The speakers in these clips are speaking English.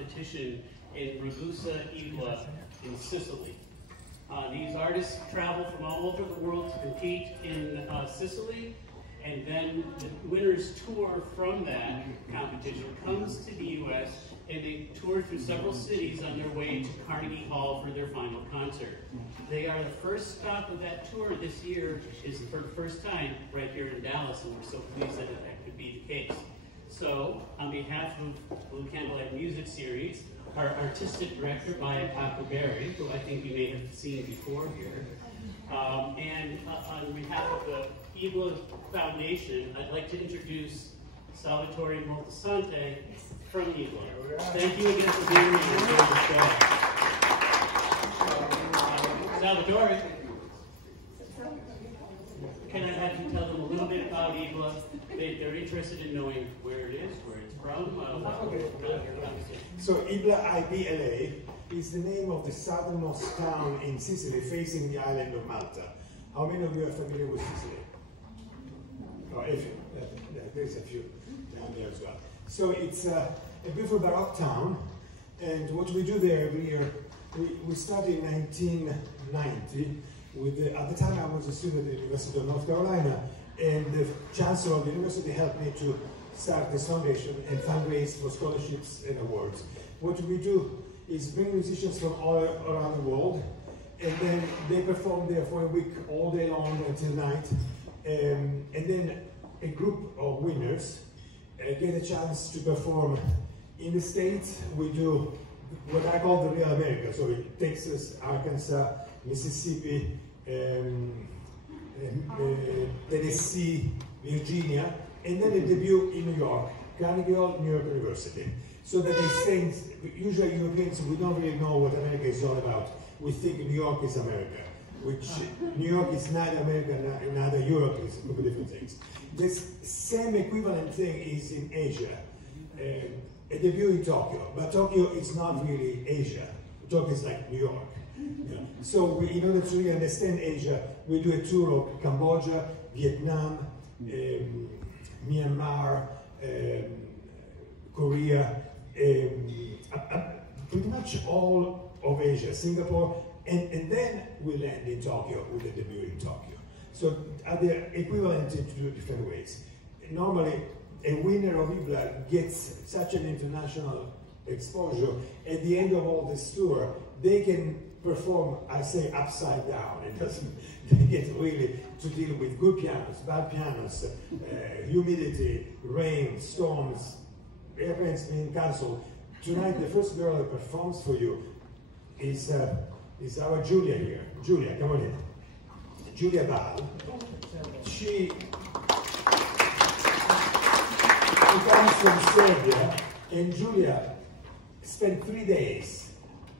competition in Ragusa Ibla in Sicily. These artists travel from all over the world to compete in Sicily, and then the winners tour from that competition, comes to the U.S., and they tour through several cities on their way to Carnegie Hall for their final concert. They are the first stop of that tour this year, is for the first time right here in Dallas, and we're so pleased that that could be the case. So, on behalf of Blue Candlelight Music Series, our artistic director, Maya Cockleberry, who I think you may have seen before here, and on behalf of the Ibla Foundation, I'd like to introduce Salvatore Moltisanti from Ibla. Thank you again for being here and doing the show. Salvatore, can I have you tell them a little bit about Ibla? They're interested in knowing where it is, where it's from. So Ibla, IBLA, is the name of the southernmost town in Sicily, facing the island of Malta. How many of you are familiar with Sicily? Oh, a few. There's a few down there as well. So it's a beautiful Baroque town, and what we do there every year, we started in 1990 with, at the time I was a student at the University of North Carolina, and the chancellor of the university helped me to start this foundation and fundraise for scholarships and awards. What we do is bring musicians from all around the world, and then they perform there for a week, all day long until night, and then a group of winners get a chance to perform in the States. We do what I call the real America, so in Texas, Arkansas, Mississippi, Tennessee, Virginia, and then a debut in New York, Carnegie Hall, New York University. So that they stay, usually Europeans, we don't really know what America is all about. We think New York is America, which New York is neither America, neither Europe, is two different things. This same equivalent thing is in Asia. A debut in Tokyo, but Tokyo is not really Asia. Tokyo is like New York. Yeah. So in order to really understand Asia, we do a tour of Cambodia, Vietnam, Myanmar, Korea, pretty much all of Asia, Singapore, and then we land in Tokyo with a debut in Tokyo. So they're equivalent in two different ways. Normally, a winner of Ibla gets such an international exposure. At the end of all this tour, they can perform, I say, upside down. It doesn't, they get really to deal with good pianos, bad pianos, humidity, rain, storms, airplanes being cancelled. Tonight, the first girl that performs for you is our Julia here. Julia, come on in. Julia Bal. She comes from Serbia, and Julia spent 3 days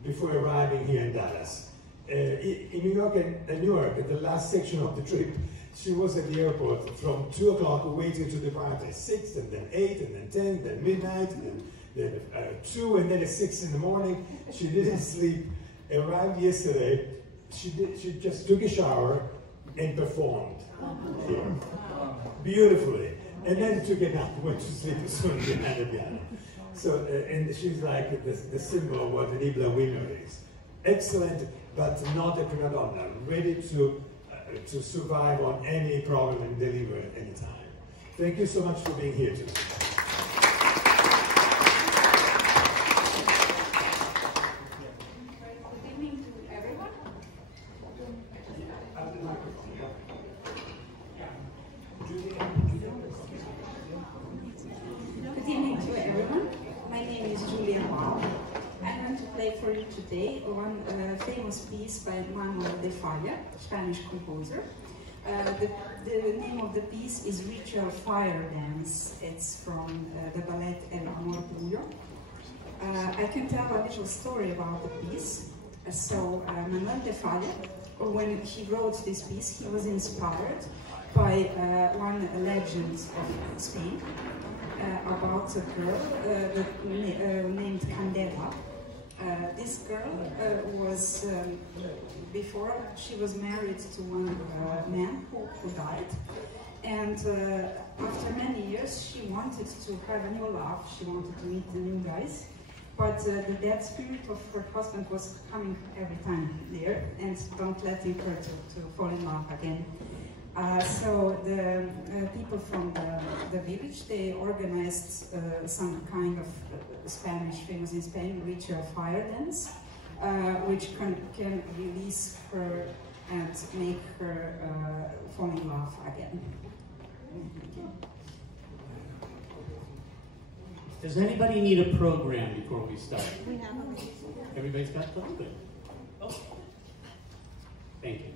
before arriving here in Dallas. In New York and Newark, at the last section of the trip, she was at the airport from 2 o'clock waiting to depart at 6, and then 8, and then 10, then midnight, and then 2, and then at 6 in the morning. She didn't sleep. Arrived yesterday. She just took a shower and performed here beautifully, and then took a nap, went to sleep as soon as she had the piano. So, and she's like the symbol of what an Ibla winner is. Excellent, but not a prima donna, ready to survive on any problem and deliver at any time. Thank you so much for being here today. Today, one famous piece by Manuel de Falla, Spanish composer. The name of the piece is Ritual Fire Dance. It's from the ballet El Amor Tuyo. I can tell a little story about the piece. So Manuel de Falla, when he wrote this piece, he was inspired by one legend of Spain about a girl named Candela. This girl was, before she was married to one man who died, and after many years she wanted to have a new love, she wanted to meet the new guys, but the dead spirit of her husband was coming every time there and don't letting her to fall in love again. So the people from the village, they organized some kind of Spanish, famous in Spain, ritual fire dance, which can release her and make her fall in love again. Does anybody need a program before we start? We have a Everybody's got something good. Oh. Thank you.